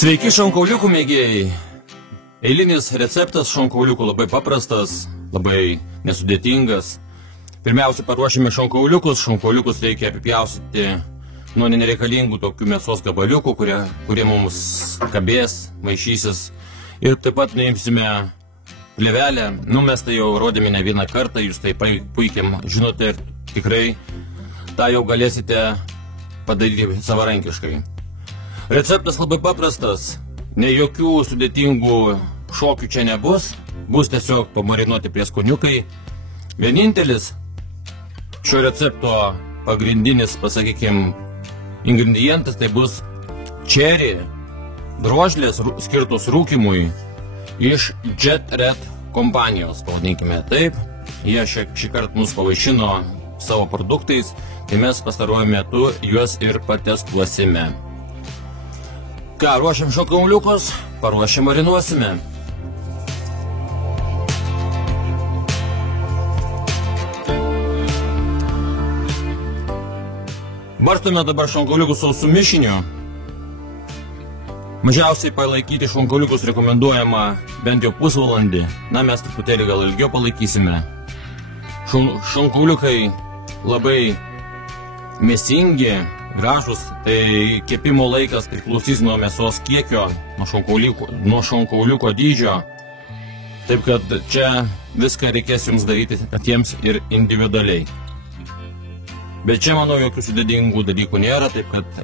Sveiki šonkauliukų mėgėjai. Eilinis receptas šonkauliukų labai paprastas, labai nesudėtingas. Pirmiausia, paruošime šonkauliukus. Šonkauliukus reikia apipjaustyti nuo nereikalingų tokių mėsos gabaliukų, kurie mums kabės, maišysis. Ir taip pat nuimsime plėvelę. Mes tai jau rodėme ne vieną kartą, jūs tai puikiai žinote ir tikrai tą jau galėsite padaryti savarankiškai. Receptas labai paprastas, ne jokių sudėtingų šokių čia nebus, bus tiesiog pamarinuoti prieskoniukai. Vienintelis šio recepto pagrindinis, pasakykime, ingredientas tai bus čeri drožlės skirtos rūkymui iš Jet Red kompanijos, pavadinkime taip. Jie šį kartą mus pavaišino savo produktais, tai mes pastaruoju metu juos ir patestuosime. Ką, ruošiam šonkauliukus, paruošim marinuosime. Barstome dabar šonkauliukus sausų mišiniu. Mažiausiai palaikyti šonkauliukus rekomenduojama bent jau pusvalandį. Mes truputėlį gal ilgiau palaikysime. Šonkauliukai labai mėsingi, gražus, tai kepimo laikas priklausys nuo mėsos kiekio, nuo šonkauliuko dydžio. Taip kad čia viską reikės jums daryti patiems ir individualiai. Bet čia, manau, jokių sudėtingų dalykų nėra, taip kad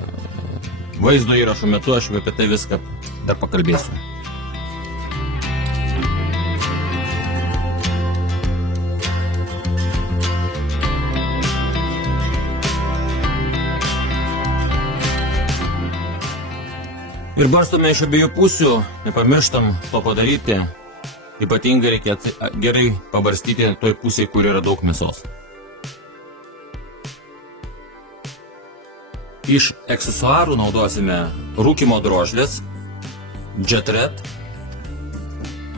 vaizdo įrašo metu aš apie tai viską dar pakalbėsiu. Ir barstome iš abiejų pusių, nepamirštam to padaryti. Ypatingai reikia gerai pabarstyti toj pusėje, kur yra daug mėsos. Iš aksesuarų naudosime rūkymo drožlės, Jet Red.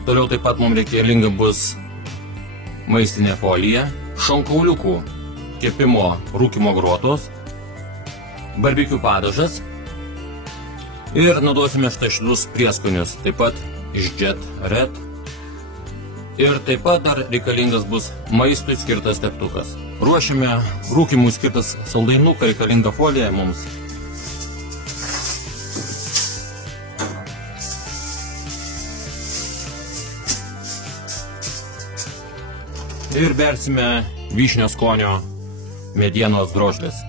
Toliau taip pat mums reikalinga bus maistinė folija, šonkauliukų kepimo rūkymo grotos, barbekių padažas. Ir naudosime štai šitus prieskonius, taip pat iš Jet Red. Ir taip pat dar reikalingas bus maistui skirtas teptukas. Ruošime rūkymui skirtas saldainuką, reikalinga folija mums. Ir bersime vyšnio skonio medienos drožlės.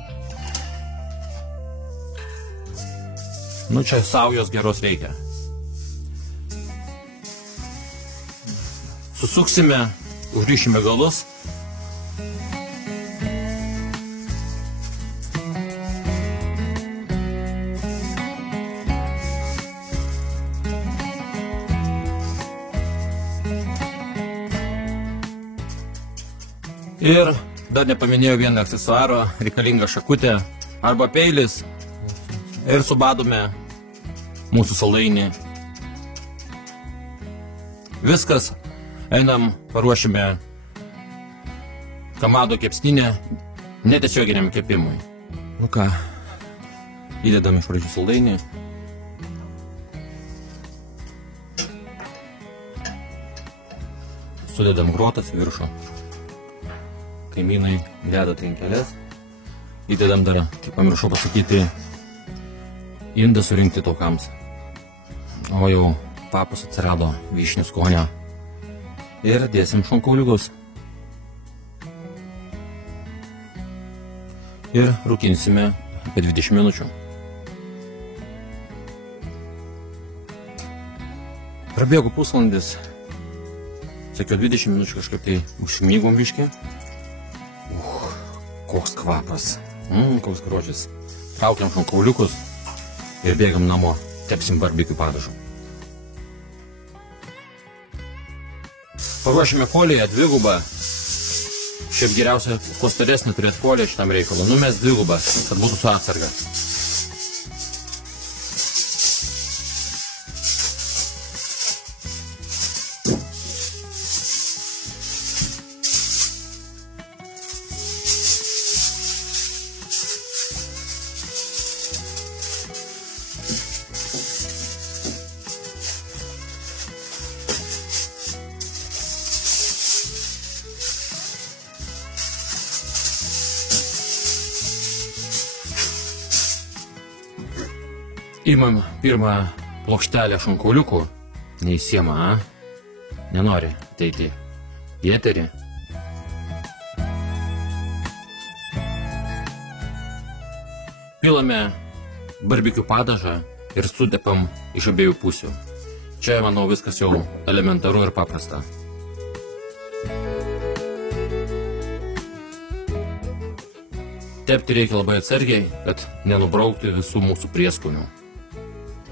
Čia saujos geros reikia. Susuksime, užrišime galus. Ir dar nepaminėjau vieną aksesuarą, reikalinga šakutė arba peilis. Ir subadome mūsų saldainį. Viskas, einam, paruošime kamado kepsninę netiesioginiam kepimui. Ką, įdedam iš pradžių saldainį. Sudedam grotas viršų. Kaimynai deda trinkelės. Įdedam dar, kaip pamiršau pasakyti, indą surinkti taukams. O jau papas atsirado vyšnių skonio. Ir dėsim šonkauliukus. Ir rūkinsime apie 20 minučių. Prabėgo pusvalandis. Sakiau, 20 minučių kažkaip tai užmygom biškį. Koks kvapas. Koks grožis. Traukiam šonkauliukus ir bėgam namo, tepsim barbekių padažu. Paruošime foliją dvigubą. Šiaip geriausia, kuo storesnė turėti foliją šitam reikalą. Mes dvigubą, kad būtų su atsarga. Įmam pirmą plokštelę šonkauliukų. Neįsiema, nenori ateiti į eterį. Pilame barbekių padažą ir sutepam iš abiejų pusių. Čia, manau, viskas jau elementaru ir paprasta. Tepti reikia labai atsargiai, kad nenubraukti visų mūsų prieskonių.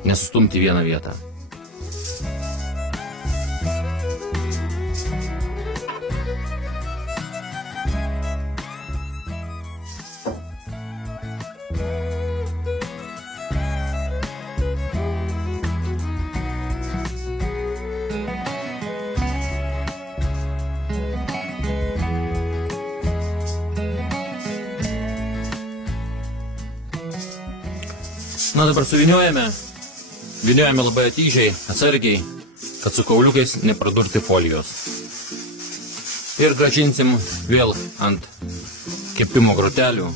Nesustumti vieną vietą. Na, dabar suvyniojame. Vyniojame labai atidžiai, atsargiai, kad su kauliukais nepradurti folijos. Ir grąžinsim vėl ant kepimo grotelių.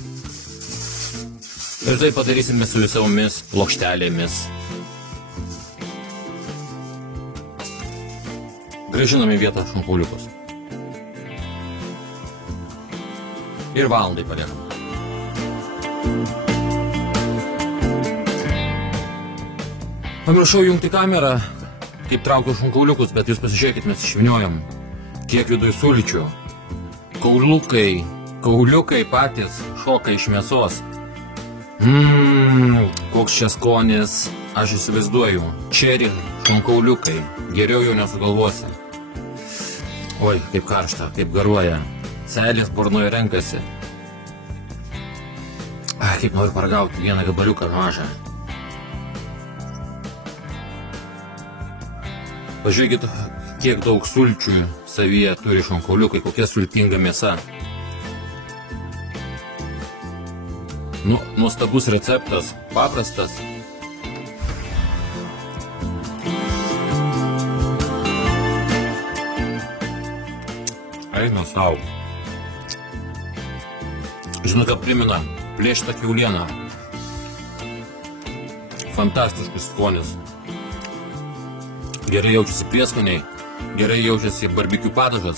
Ir tai padarysime su visomis plokštelėmis. Grąžiname į vietą šonkauliukus. Ir valandai paliekam. Pamiršau jungti kamerą, kaip traukiau šonkauliukus, bet jūs pasižiūrėkit, mes išvyniojam, kiek viduj sulčių. Kauliukai patys šoka iš mėsos. Koks čia skonis, aš įsivaizduoju. Čeri šonkauliukai, geriau jau nesugalvosi. Oi, kaip karšta, kaip garuoja. Seilės burnoje renkasi. Kaip noriu paragauti vieną gabaliuką mažą. Pažiūrėkit, kiek daug sulčių savyje turi šonkauliukai, kokia sultinga mėsa. Nuostabus receptas, paprastas. Eina sau. Žinau, kad primena plėštą kiaulieną. Fantastiškas skonis. Gerai jaučiasi prieskoniai, gerai jaučiasi barbekių padažas.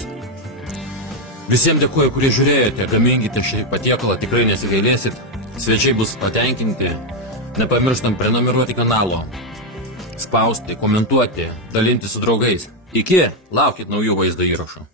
Visiems dėkuoju, kurie žiūrėjote, gaminkite šį patiekalą, tikrai nesigailėsit. Svečiai bus patenkinti. Nepamirštam prenumeruoti kanalo, spausti, komentuoti, dalinti su draugais. Iki, laukit naujų vaizdo įrašų.